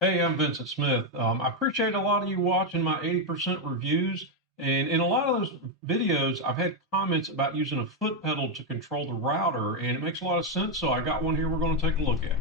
Hey, I'm Vincent Smith. I appreciate a lot of you watching my 80% reviews. And in a lot of those videos, I've had comments about using a foot pedal to control the router, and it makes a lot of sense. So I got one here we're going to take a look at.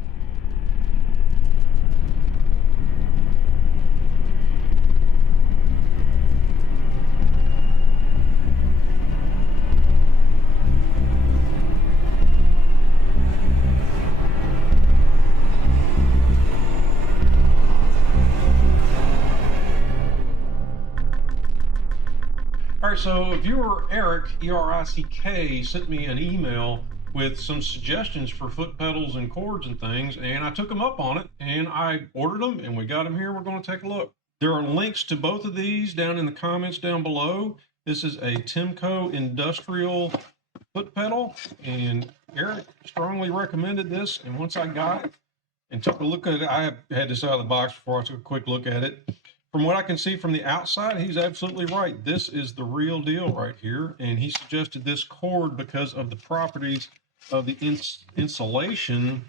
All right, so viewer Eric, E-R-I-C-K, sent me an email with some suggestions for foot pedals and cords and things, and I took them up on it, and I ordered them, and we got them here. We're going to take a look. There are links to both of these down in the comments down below. This is a TEMCO industrial foot pedal, and Eric strongly recommended this, and once I got it and took a look at it, I had this out of the box before I took a quick look at it. From what I can see from the outside, he's absolutely right. This is the real deal right here. And he suggested this cord because of the properties of the insulation.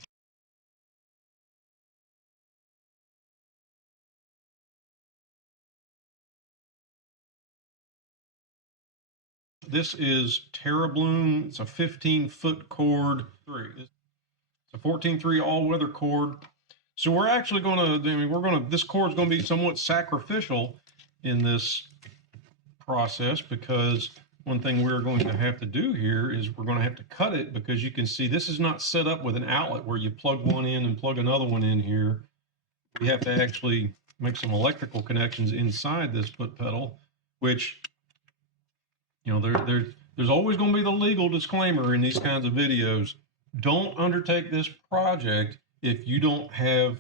This is TerraBloom. It's a 15-foot cord. It's a 14.3 all-weather cord. So we're actually going to, this cord's going to be somewhat sacrificial in this process, because one thing we're going to have to do here is we're going to have to cut it, because you can see this is not set up with an outlet where you plug one in and plug another one in here. We have to actually make some electrical connections inside this foot pedal, which, there's always going to be the legal disclaimer in these kinds of videos. Don't undertake this project if you don't have,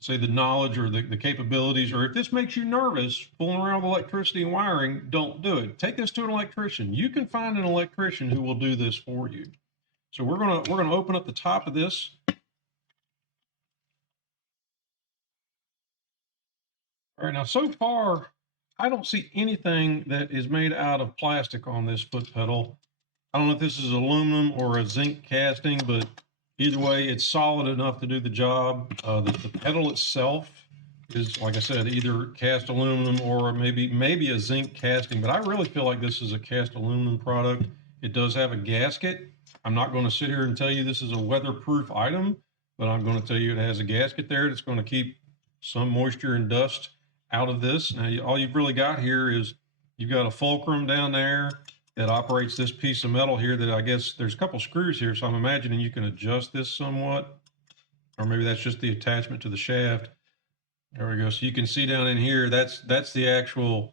say, the knowledge or the capabilities, or if this makes you nervous fooling around with electricity and wiring, don't do it. Take this to an electrician. You can find an electrician who will do this for you. So we're gonna open up the top of this. All right, now so far I don't see anything that is made out of plastic on this foot pedal. I don't know if this is aluminum or a zinc casting, but either way, it's solid enough to do the job. The pedal itself is, like I said, either cast aluminum or maybe a zinc casting, but I really feel like this is a cast aluminum product. It does have a gasket. I'm not going to sit here and tell you this is a weatherproof item, but I'm going to tell you it has a gasket there that's going to keep some moisture and dust out of this. Now, all you've really got here is you've got a fulcrum down there that operates this piece of metal here that I guess there's a couple screws here, so I'm imagining you can adjust this somewhat, or maybe that's just the attachment to the shaft. There we go. So you can see down in here, that's the actual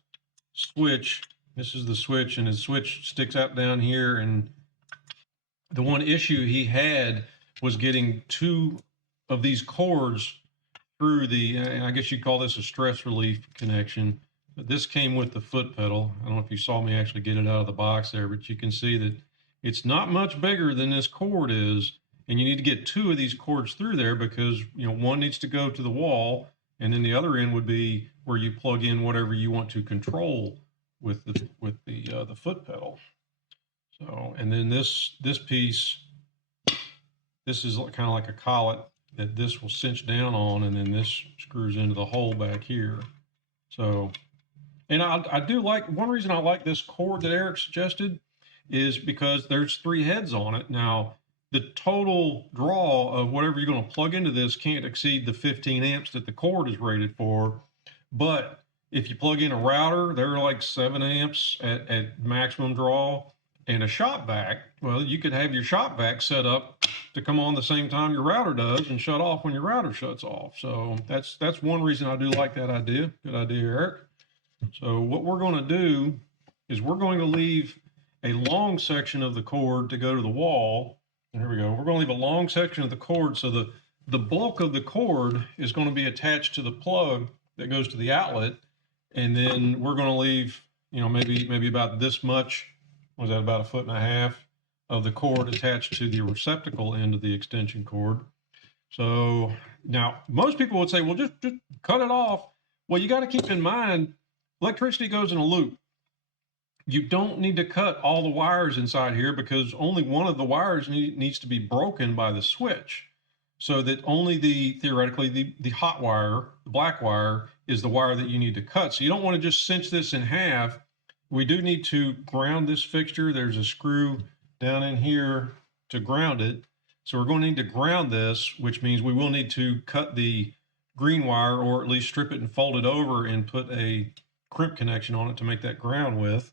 switch. This is the switch, and the switch sticks out down here. And the one issue he had was getting two of these cords through the, I guess you'd call this a stress relief connection. But this came with the foot pedal. I don't know if you saw me actually get it out of the box there, but you can see that it's not much bigger than this cord is. And you need to get two of these cords through there, because one needs to go to the wall, and then the other end would be where you plug in whatever you want to control with the foot pedal. So, and then this piece, this is kind of like a collet that this will cinch down on, and then this screws into the hole back here. So, and I do like, one reason I like this cord that Eric suggested is because there's 3 heads on it. Now, the total draw of whatever you're going to plug into this can't exceed the 15 amps that the cord is rated for. But if you plug in a router, they're like 7 amps at maximum draw. And a shop vac, well, you could have your shop vac set up to come on the same time your router does and shut off when your router shuts off. So that's one reason I do like that idea. Good idea, Eric. So what we're going to do is we're going to leave a long section of the cord to go to the wall. And here we go. We're going to leave a long section of the cord, so the bulk of the cord is going to be attached to the plug that goes to the outlet. And then we're going to leave, maybe about this much, was that about 1.5 feet of the cord attached to the receptacle end of the extension cord. So now most people would say, well, just cut it off. Well, you got to keep in mind, electricity goes in a loop. You don't need to cut all the wires inside here, because only one of the wires needs to be broken by the switch. so that only theoretically the hot wire, the black wire, is the wire that you need to cut. So you don't want to just cinch this in half. We do need to ground this fixture. There's a screw down in here to ground it. So we're going to need to ground this, which means we will need to cut the green wire, or at least strip it and fold it over and put a crimp connection on it to make that ground with.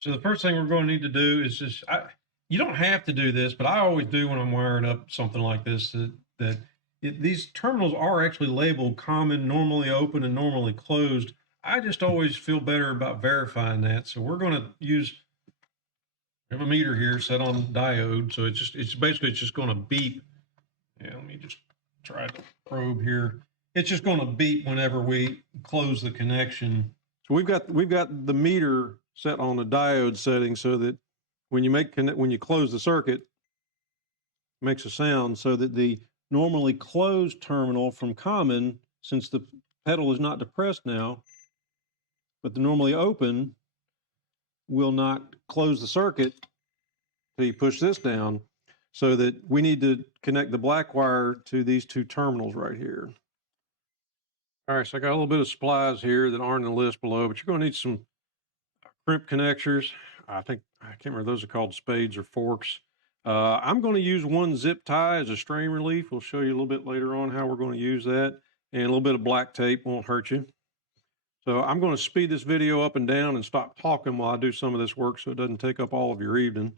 So the first thing we're going to need to do is just, you don't have to do this, but I always do when I'm wiring up something like this, these terminals are actually labeled common, normally open, and normally closed. I just always feel better about verifying that. So we're going to use, we have a meter here set on diode. So it's just going to beep. Yeah, let me just try to probe here. It's just going to beep whenever we close the connection. So we've got the meter set on the diode setting so that when you close the circuit, it makes a sound, so that the normally closed terminal from common, since the pedal is not depressed now, but the normally open will not close the circuit till you push this down. So that we need to connect the black wire to these two terminals right here. All right, so I got a little bit of supplies here that aren't in the list below, but you're going to need some crimp connectors. I can't remember, those are called spades or forks. I'm going to use one zip tie as a strain relief. We'll show you a little bit later on how we're going to use that. And a little bit of black tape won't hurt you. So I'm going to speed this video up and down and stop talking while I do some of this work so it doesn't take up all of your evening.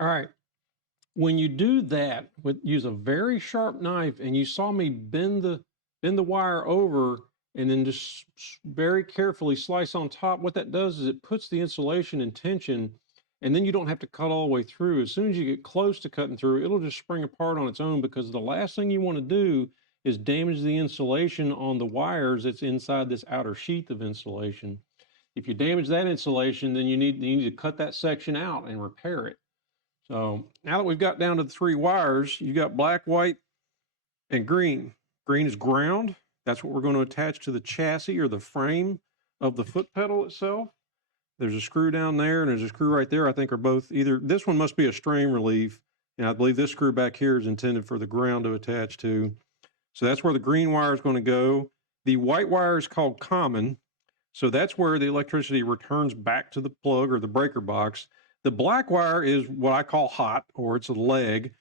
All right. When you do that, use a very sharp knife, and you saw me bend the wire over and then just very carefully slice on top. What that does is it puts the insulation in tension, and then you don't have to cut all the way through. As soon as you get close to cutting through, it'll just spring apart on its own, because the last thing you want to do is damage the insulation on the wires that's inside this outer sheath of insulation. If you damage that insulation, then you need to cut that section out and repair it. So now that we've got down to the three wires, you've got black, white, and green. Green is ground. That's what we're going to attach to the chassis or the frame of the foot pedal itself. There's a screw down there and there's a screw right there. I think are both either, this one must be a strain relief, and I believe this screw back here is intended for the ground to attach to. So that's where the green wire is going to go. The white wire is called common. So that's where the electricity returns back to the plug or the breaker box. The black wire is what I call hot, or it's a leg.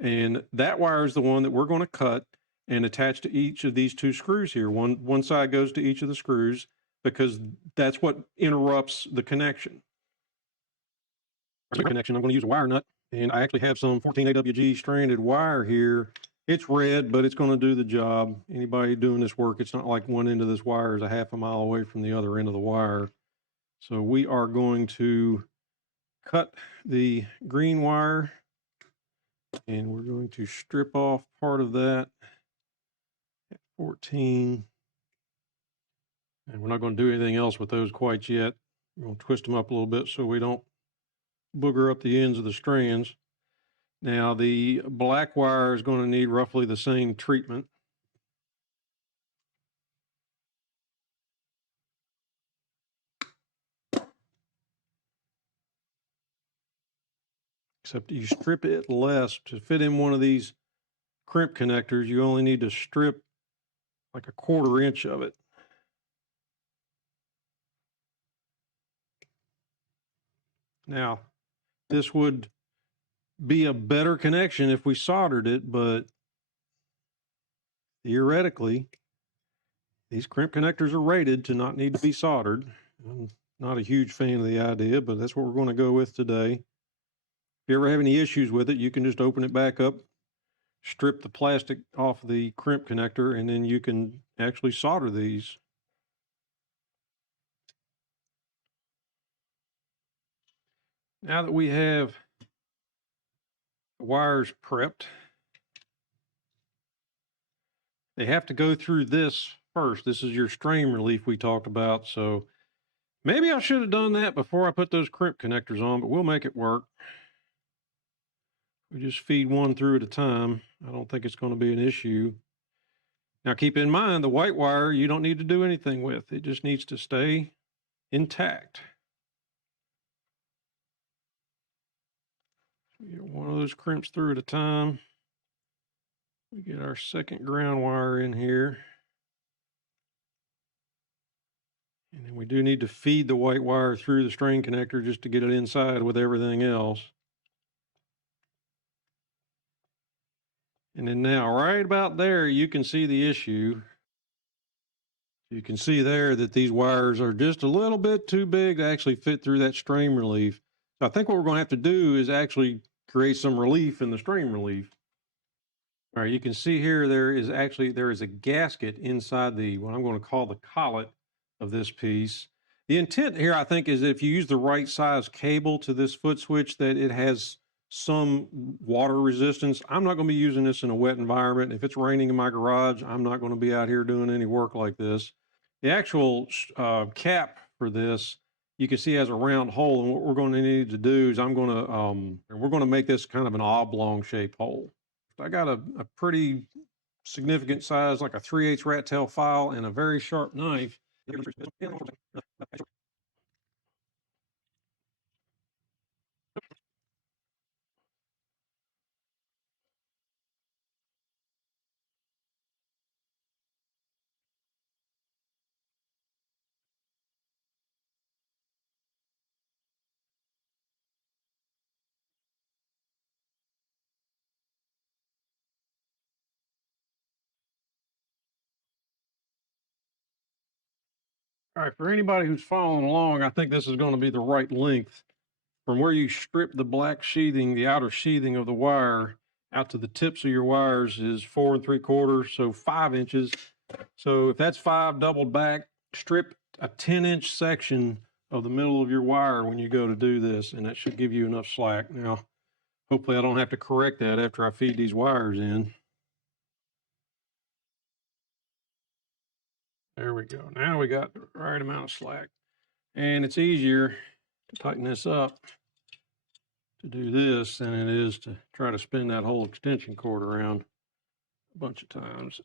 And that wire is the one that we're going to cut and attach to each of these two screws here. One side goes to each of the screws, because that's what interrupts the connection. I'm going to use a wire nut, and I actually have some 14 AWG stranded wire here. It's red, but it's going to do the job. Anybody doing this work, it's not like one end of this wire is a half a mile away from the other end of the wire. So we are going to cut the green wire, and we're going to strip off part of that at 14. And we're not going to do anything else with those quite yet. We're going to twist them up a little bit so we don't booger up the ends of the strands. Now the black wire is going to need roughly the same treatment. Except you strip it less. To fit in one of these crimp connectors, you only need to strip like a 1/4 inch of it. Now, this would be a better connection if we soldered it, but theoretically, these crimp connectors are rated to not need to be soldered. I'm not a huge fan of the idea, but that's what we're going to go with today. If you ever have any issues with it, you can just open it back up, strip the plastic off the crimp connector, and then you can actually solder these. Now that we have the wires prepped, they have to go through this first. This is your strain relief we talked about. So maybe I should have done that before I put those crimp connectors on, but we'll make it work. We just feed one through at a time. I don't think it's going to be an issue. Now keep in mind, the white wire you don't need to do anything with. It just needs to stay intact. We get one of those crimps through at a time. We get our second ground wire in here. And then we do need to feed the white wire through the strain connector just to get it inside with everything else. And then now, right about there, you can see the issue. You can see there that these wires are just a little bit too big to actually fit through that strain relief. So I think what we're going to have to do is actually create some relief in the strain relief. All right, you can see here there is a gasket inside the, what I'm going to call the collet of this piece. The intent here, I think, is if you use the right size cable to this foot switch, that it has some water resistance. I'm not going to be using this in a wet environment. If it's raining in my garage, I'm not going to be out here doing any work like this. The actual cap for this, you can see has a round hole, and what we're going to need to do is we're going to make this kind of an oblong shaped hole. I got a pretty significant size, like a 3/8 rat tail file and a very sharp knife. All right, for anybody who's following along, I think this is going to be the right length. From where you strip the black sheathing, the outer sheathing of the wire, out to the tips of your wires is 4 3/4, so 5 inches. So if that's 5 doubled back, strip a 10-inch section of the middle of your wire when you go to do this, and that should give you enough slack. Now, hopefully I don't have to correct that after I feed these wires in. There we go. Now we got the right amount of slack. And it's easier to tighten this up to do this than it is to try to spin that whole extension cord around a bunch of times.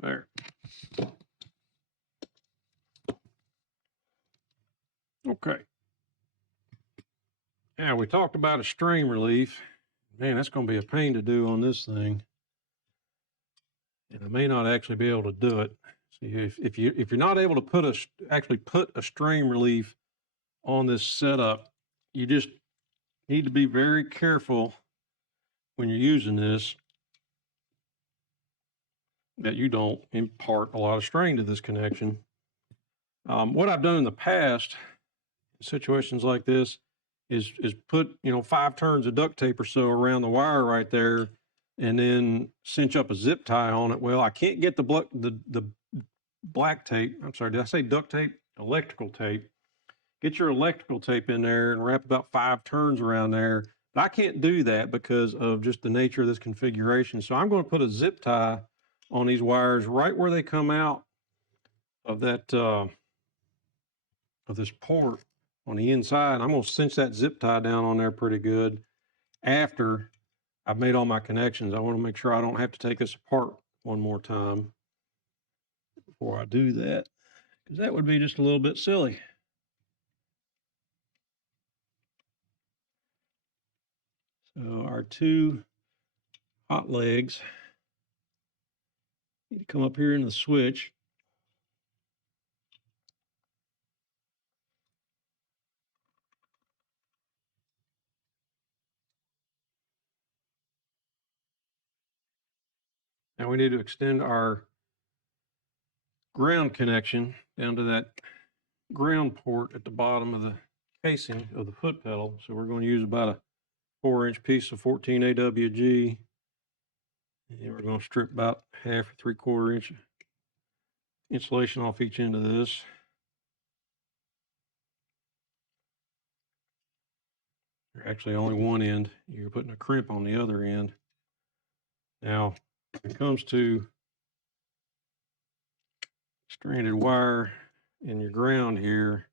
There. Okay. Now we talked about a strain relief. Man, that's going to be a pain to do on this thing. And I may not actually be able to do it. See, if you're not able to actually put a strain relief on this setup, you just need to be very careful when you're using this that you don't impart a lot of strain to this connection. What I've done in the past in situations like this is put 5 turns of duct tape or so around the wire right there, and then cinch up a zip tie on it. Well, I can't get the black tape. I'm sorry, did I say duct tape? Electrical tape. Get your electrical tape in there and wrap about 5 turns around there. But I can't do that because of just the nature of this configuration. So I'm going to put a zip tie on these wires right where they come out of that of this port on the inside. I'm going to cinch that zip tie down on there pretty good after I've made all my connections. I want to make sure I don't have to take this apart one more time before I do that, because that would be just a little bit silly. So our 2 hot legs need to come up here in the switch. Now we need to extend our ground connection down to that ground port at the bottom of the casing of the foot pedal. So we're going to use about a 4-inch piece of 14 AWG. And we're going to strip about 1/2 or 3/4 inch insulation off each end of this. actually only one end. You're putting a crimp on the other end. Now, when it comes to stranded wire in your ground here,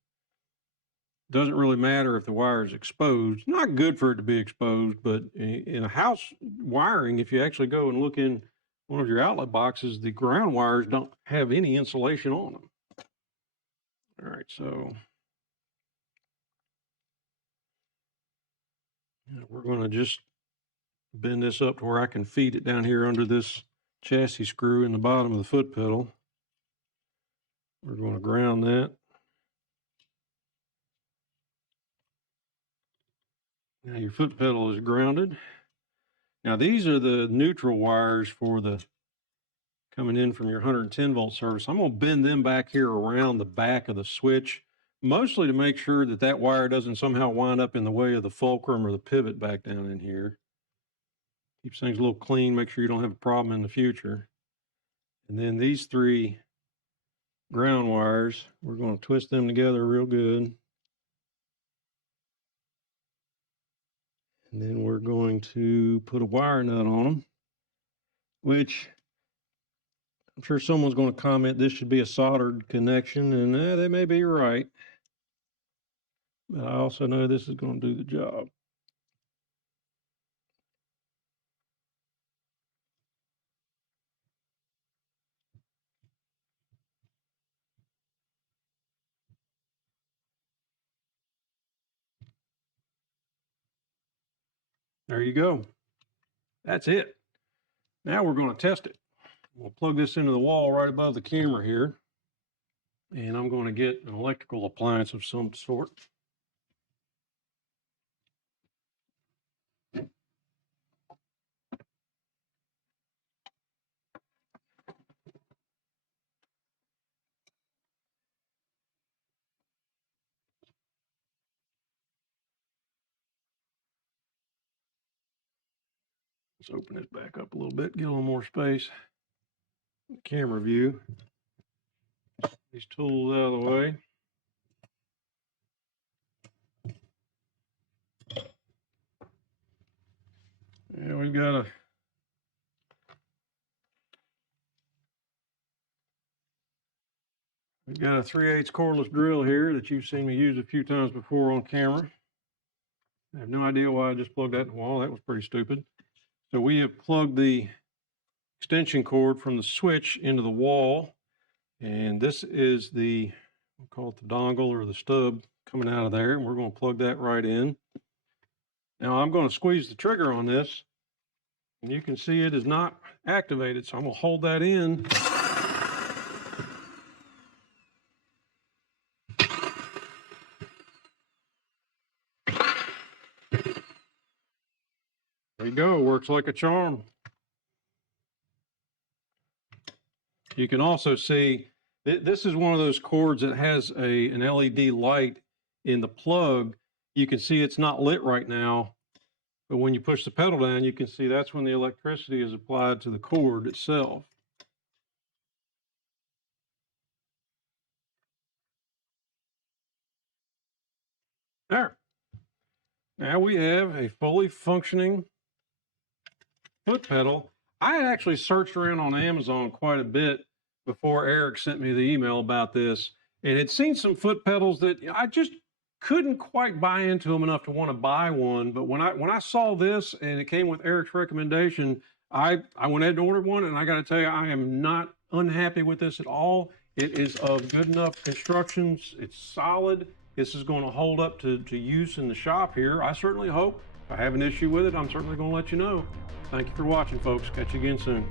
doesn't really matter if the wire is exposed. Not good for it to be exposed, but in a house wiring, if you actually go and look in one of your outlet boxes, the ground wires don't have any insulation on them. All right, so we're going to just bend this up to where I can feed it down here under this chassis screw in the bottom of the foot pedal. We're going to ground that. Now your foot pedal is grounded. Now these are the neutral wires for the coming in from your 110 volt service. I'm going to bend them back here around the back of the switch, mostly to make sure that that wire doesn't somehow wind up in the way of the fulcrum or the pivot back down in here. Keeps things a little clean, make sure you don't have a problem in the future. And then these three ground wires, we're going to twist them together real good. And then we're going to put a wire nut on them, which I'm sure someone's going to comment this should be a soldered connection, and they may be right. But I also know this is going to do the job. There you go. That's it. Now we're going to test it. We'll plug this into the wall right above the camera here. And I'm going to get an electrical appliance of some sort. Let's open this back up a little bit, get a little more space. Camera view. These tools out of the way. Yeah, we've got a We've got a 3/8 cordless drill here that you've seen me use a few times before on camera. I have no idea why I just plugged that in the wall. That was pretty stupid. So we have plugged the extension cord from the switch into the wall. And this is the, we'll call it the dongle or the stub coming out of there. And we're going to plug that right in. Now I'm going to squeeze the trigger on this. And you can see it is not activated. So I'm going to hold that in. There you go, works like a charm. You can also see, this is one of those cords that has an LED light in the plug. You can see it's not lit right now, but when you push the pedal down, you can see that's when the electricity is applied to the cord itself. There. Now we have a fully functioning foot pedal. I had actually searched around on Amazon quite a bit before Eric sent me the email about this, and had seen some foot pedals that I just couldn't quite buy into them enough to want to buy one. But when I saw this and it came with Eric's recommendation, I went ahead and ordered one, and I got to tell you, I am not unhappy with this at all. It is of good enough constructions. It's solid. This is going to hold up to use in the shop here. I certainly hope. If I have an issue with it, I'm certainly going to let you know. Thank you for watching, folks. Catch you again soon.